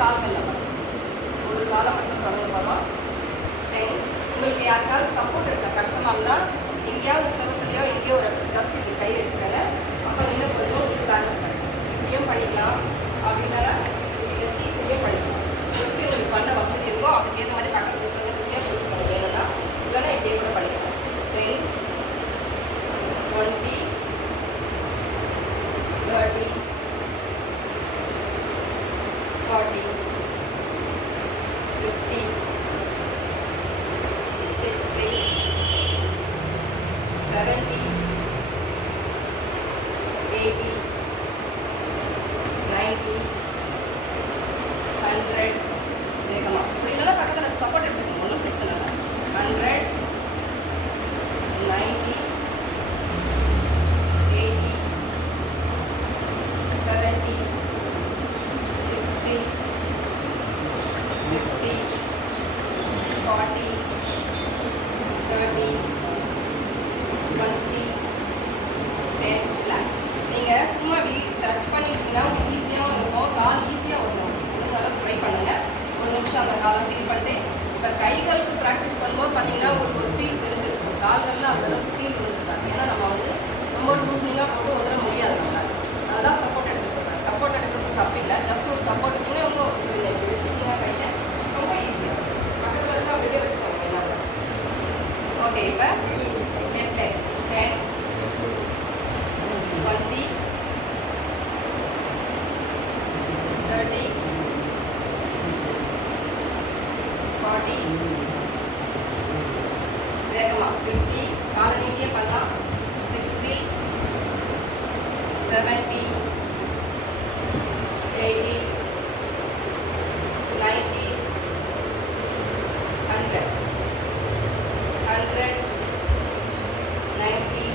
கால்களில் பண்ணணும். ஒரு காலை மட்டும் தொடங்க போகிறோம். 10. உங்களுக்கு யாருக்காவது சப்போர்ட் இருக்கா கஷ்டமாக இருந்தால் எங்கேயாவது செவத்துலையோ எங்கேயோ ஒரு இடத்துல ஜஸ்ட் இப்படி கை வச்சுக்கல. அப்போ இன்னும் கொஞ்சம் உங்களுக்கு பேலன்ஸ் கிடைக்கும். இப்படியும் பண்ணிக்கலாம், அப்படின்னா இப்படி வச்சு இப்படியும் பண்ணிக்கலாம். எப்படி உங்களுக்கு பண்ண வசதி இருக்கோ அதுக்கேற்ற மாதிரி பக்கத்தில் சொல்லிட்டே முடிச்சுக்கணும். வேணும்னா இல்லைன்னா இப்படியே கூட பண்ணிக்கலாம். 10, 20, 30, 40, 50, 60, 70, 80, 90, 100. வேகமாக இப்படி இல்லைன்னா பக்கத்தில் சப்போர்ட் எடுத்துக்கணும், ஒன்றும் பிரச்சனை இல்லை. 100, 90, 80, 70, 60, 50, 40, 30, 20, 10. ரிலாக்ஸ். நீங்கள் சும்மா இப்படி டச் பண்ணிட்டீங்கன்னா உங்களுக்கு ஈஸியாகவும் இருக்கும், கால் ஈஸியாக வரும். முடிஞ்ச அளவுக்கு ட்ரை பண்ணுங்கள். ஒரு நிமிஷம் அந்த காலை ஃபீல் பண்ணிட்டு இப்போ கைகளுக்கு ப்ராக்டிஸ் பண்ணும்போது பார்த்தீங்கன்னா உங்களுக்கு ஒரு ஃபீல் தெரிஞ்சிருக்கும். கால்களில் அந்தளவுக்கு ஃபீல் இருந்துருக்காங்க. ஏன்னா நம்ம வந்து ரொம்ப லூஸ்னிங்காக போட்டு உதற முடியாது நம்மளால். அதுதான் சப்போர்ட் எடுக்க சொல்கிறேன். சப்போர்ட் எடுக்கிறது தப்பு இல்லை, ஜஸ்ட் ஒரு சப்போர்ட் எடுத்தீங்கன்னா ரொம்ப இப்படி வச்சுக்கிங்க கையில் ரொம்ப ஈஸியாக பக்கத்தில் இருக்க அப்படியே வச்சுக்கோங்க. என்ன ஓகே. இப்போ லெஃப்ட் லெக் 10, 20, 30, 40, வேகமாக 50, காலை நீட்டியே பண்ணலாம். 60, 70, 80, 90, 100, 90,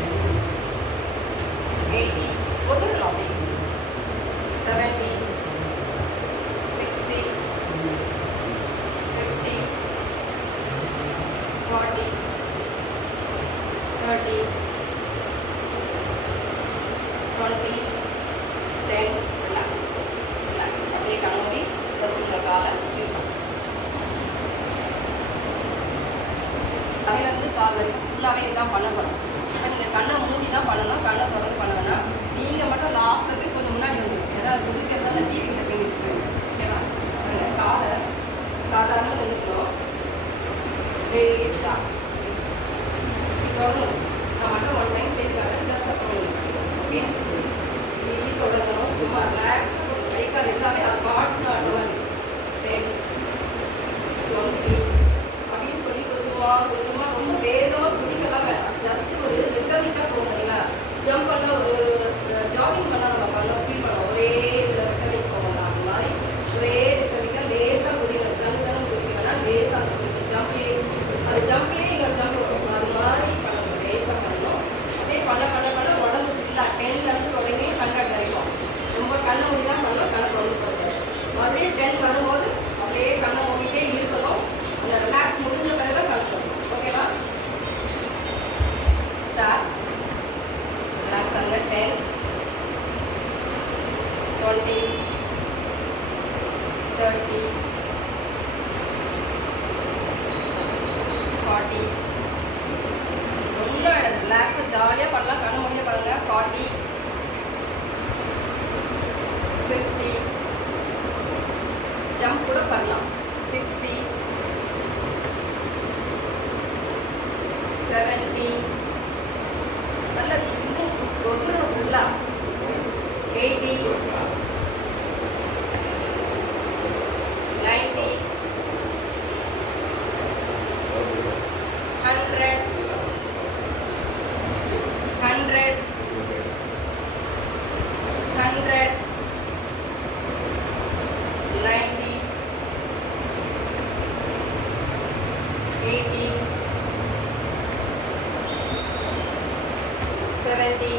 80, ஒதுக்கணும் அப்படி. 70, 60, 50, 40, 30, 20, 10. ரிலாக்ஸ். ரிலாக்ஸ். அப்படியே கண்ணூரி உங்கள் காலை ஃபீல் பண்ணும். தலையிலேருந்து கால் வரைக்கும் ஃபுல்லாகவே இதுதான் பண்ண போகிறோம். இப்போ நீங்கள் கண்ணை மூடி தான் பண்ணணும், கண்ணை திறந்து பண்ணணும்னா நீங்கள் மட்டும் லாஸ்ட்டுக்கு கொஞ்சம் முன்னாடி வந்துடும். ஏதாவது குதிக்கிறதால டிவியில் பண்ணிட்டு ஓகேவா? காலை சாதாரண நிறுத்தணும். லேசாக தொடங்கணும். நான் மட்டும் ஒன் டைம் செய்து காட்டுறேன், ஜஸ்ட் அப்புறம் ஓகே. இது தொடங்கணும். சும்மா ரிலாக்ஸாக கை கால் எல்லாமே அது பாட்டு ஆடுற மாதிரி 10, 20 அப்படின்னு சொல்லி கொஞ்சமாக ரொம்ப வேகமாக குதிக்கலாம் வேண்டாம். ஜஸ்ட் ஒரு ரிட்டர்னிக்காக போகும். பார்த்தீங்களா, ஜம்ப் பண்ண ஒரு ஜாகிங் பண்ணால் நம்ம பண்ணோம் ஃபீல் பண்ணோம். ஒரே இதில் ரிட்டர்னிக் போகலாம். அந்த மாதிரி ஒரே ரிட்டர்னிக்காக லேசாக குதிக்கணும். ஜம்ப் குதிக்க வேணாம், லேசாக அந்த குதிக்கணும். ஜம்ப்லேயே அது ஜம்ப்லேயே இங்கே ஜம்ப் வரும். அது மாதிரி பண்ணணும், லேசாக பண்ணணும். அப்படியே பண்ண பண்ண பண்ண உடம்பு ஃபுல்லாக 10லேருந்து தொடங்கி 100 வரைக்கும் ரொம்ப கண்ணை மூடி தான் பண்ணணும். கண்ணை தொடர்ந்து போகிறது மறுபடியும் 10 வரும்போது அப்படியே கண்ணை மூடிட்டே இருக்கணும். அந்த ரிலாக்ஸ் முடிஞ்ச பிறகு தான் கணக்கு. ஓகேவா? ஸ்டார்ட். ரிலாக்ஸ் அங்கே 10, 20, 30, 40. ஒன்றும் இடது ரிலாக்ஸ் ஜாலியாக பண்ணலாம். கண்ணு முடிய பாருங்க. 40, 50, ஜம்ப் கூட பண்ணலாம். 60, 70, நல்ல இன்னும் ஒதுரணும் ஃபுல்லாக. 80, 90, 100, 100, 100, 90, 80, 70,